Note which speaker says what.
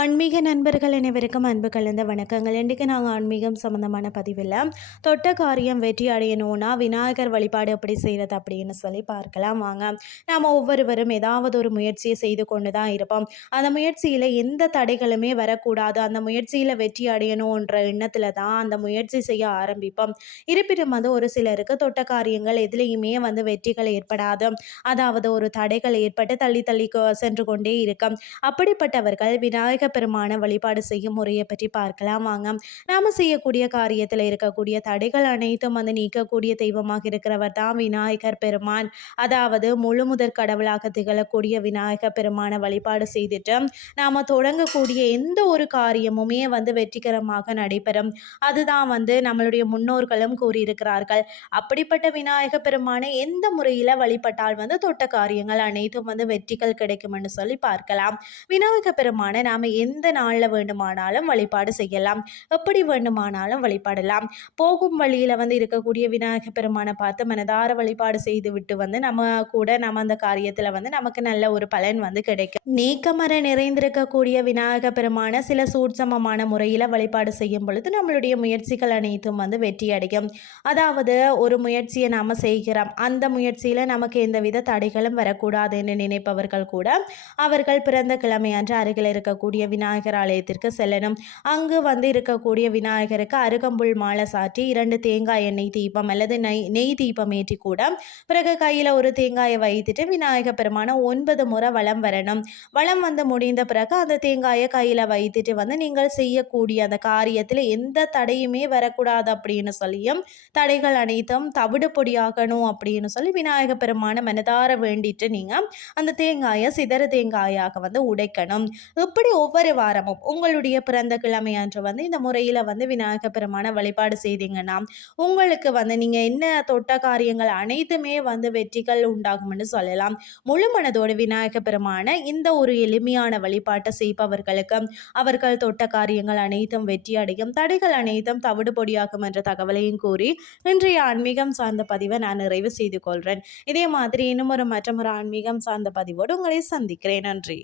Speaker 1: ஆன்மீக நண்பர்கள் அனைவருக்கும் அன்பு கலந்த வணக்கங்கள். இன்றைக்கு நாங்கள் ஆன்மீகம் சம்மந்தமான பதிவில் தொட்ட காரியம் வெற்றி அடையணும்னா விநாயகர் வழிபாடு எப்படி செய்கிறது அப்படின்னு சொல்லி பார்க்கலாம். வாங்க. நாம் ஒவ்வொருவரும் ஏதாவது ஒரு முயற்சியை செய்து கொண்டு தான் இருப்போம். அந்த முயற்சியில் எந்த தடைகளுமே வரக்கூடாது. அந்த முயற்சியில் வெற்றி அடையணுன்ற எண்ணத்தில் தான் அந்த முயற்சி செய்ய ஆரம்பிப்போம். இருப்பினும் வந்து ஒரு சிலருக்கு தொட்ட காரியங்கள் எதுலேயுமே வந்து வெற்றிகள் ஏற்படாது. அதாவது ஒரு தடைகள் ஏற்பட்டு தள்ளி தள்ளி சென்று கொண்டே இருக்கும். அப்படிப்பட்டவர்கள் விநாயகர் பெருமான வழிபாடு செய்யும் முறையை பற்றி பார்க்கலாம் வாங்க. நாம் செய்யக்கூடிய காரியத்தில் இருக்கக்கூடிய தடைகள் அனைத்தும் வந்து நீக்கக்கூடிய தெய்வமாக இருக்கிறவர் தான் விநாயகர் பெருமான். அதாவது முழு முதற் கடவுளாக திகழக்கூடிய விநாயகர் பெருமான வழிபாடு செய்துட்டு நாம் தொடங்கக்கூடிய எந்த ஒரு காரியமுமே வந்து வெற்றிகரமாக நடைபெறும். அதுதான் வந்து நம்மளுடைய முன்னோர்களும் கூறியிருக்கிறார்கள். அப்படிப்பட்ட விநாயக பெருமானை எந்த முறையில் வழிபட்டால் வந்து தொட்ட காரியங்கள் அனைத்தும் வந்து வெற்றிகள் கிடைக்கும்னு சொல்லி பார்க்கலாம். விநாயக பெருமானை நாம் எந்த நாளில் வேண்டுமானாலும் வழிபாடு செய்யலாம். எப்படி வேண்டுமானாலும் வழிபாடலாம். போகும் வழியில் வந்து இருக்கக்கூடிய விநாயகர் பெருமானை பார்த்து மனதார வழிபாடு செய்து விட்டு வந்து நம்ம கூட நம்ம அந்த காரியத்தில் வந்து நமக்கு நல்ல ஒரு பலன் வந்து கிடைக்கும். நீக்கமர நிறைந்திருக்கக்கூடிய விநாயக பெருமான சில சூட்சமமான முறையில் வழிபாடு செய்யும் பொழுது நம்மளுடைய முயற்சிகள் அனைத்தும் வந்து வெற்றி அடையும். அதாவது ஒரு முயற்சியை நாம் செய்கிறோம். அந்த முயற்சியில் நமக்கு எந்தவித தடைகளும் வரக்கூடாதுன்னு நினைப்பவர்கள் கூட அவர்கள் பிறந்த கிழமை அன்று அருகில் இருக்கக்கூடிய விநாயகர் ஆலயத்திற்கு செல்லணும். அங்கு வந்து இருக்கக்கூடிய விநாயகருக்கு அருகம்புல் மாலை சாற்றி இரண்டு தேங்காய் எண்ணெய் தீபம் அல்லது நெய் நெய் தீபம் ஏற்றி கூட பிறகு கையில் ஒரு தேங்காயை வைத்துட்டு விநாயகர் பெருமான ஒன்பது முறை வலம் வரணும். வலம் வந்து முடிந்த பிறகு அந்த தேங்காயை கையில் வைத்துட்டு வந்து நீங்கள் செய்யக்கூடிய அந்த காரியத்தில் எந்த தடையுமே வரக்கூடாது அப்படின்னு சொல்லியும் தடைகள் அனைத்தும் தவிடு பொடியாகணும் அப்படின்னு சொல்லி விநாயகர் பெருமான மனதார வேண்டிட்டு நீங்கள் அந்த தேங்காயை சிதறு தேங்காயாக வந்து உடைக்கணும். இப்படி ஒவ்வொரு வாரமும் உங்களுடைய பிறந்த கிழமை அன்று வந்து இந்த முறையில் வந்து விநாயக பெருமான வழிபாடு செய்தீங்கன்னா உங்களுக்கு வந்து நீங்கள் என்ன தொட்ட காரியங்கள் அனைத்துமே வந்து வெற்றிகள் உண்டாகும்னு சொல்லலாம். முழு மனதோடு விநாயக பெருமான இந்த ஒரு எளிமையான வழிபாட்டை செய்பவர்களுக்கு அவர்கள் தொட்ட காரியங்கள் அனைத்தும் வெற்றி அடையும் தடைகள் அனைத்தும் தவிடு பொடியாகும் என்ற தகவலையும் கூறி இன்றைய ஆன்மீகம் சார்ந்த பதிவை நான் நிறைவு செய்து கொள்கிறேன் இதே மாதிரி இன்னும் ஒரு மற்றும் ஒரு ஆன்மீகம் சார்ந்த பதிவோடு உங்களை சந்திக்கிறேன். நன்றி.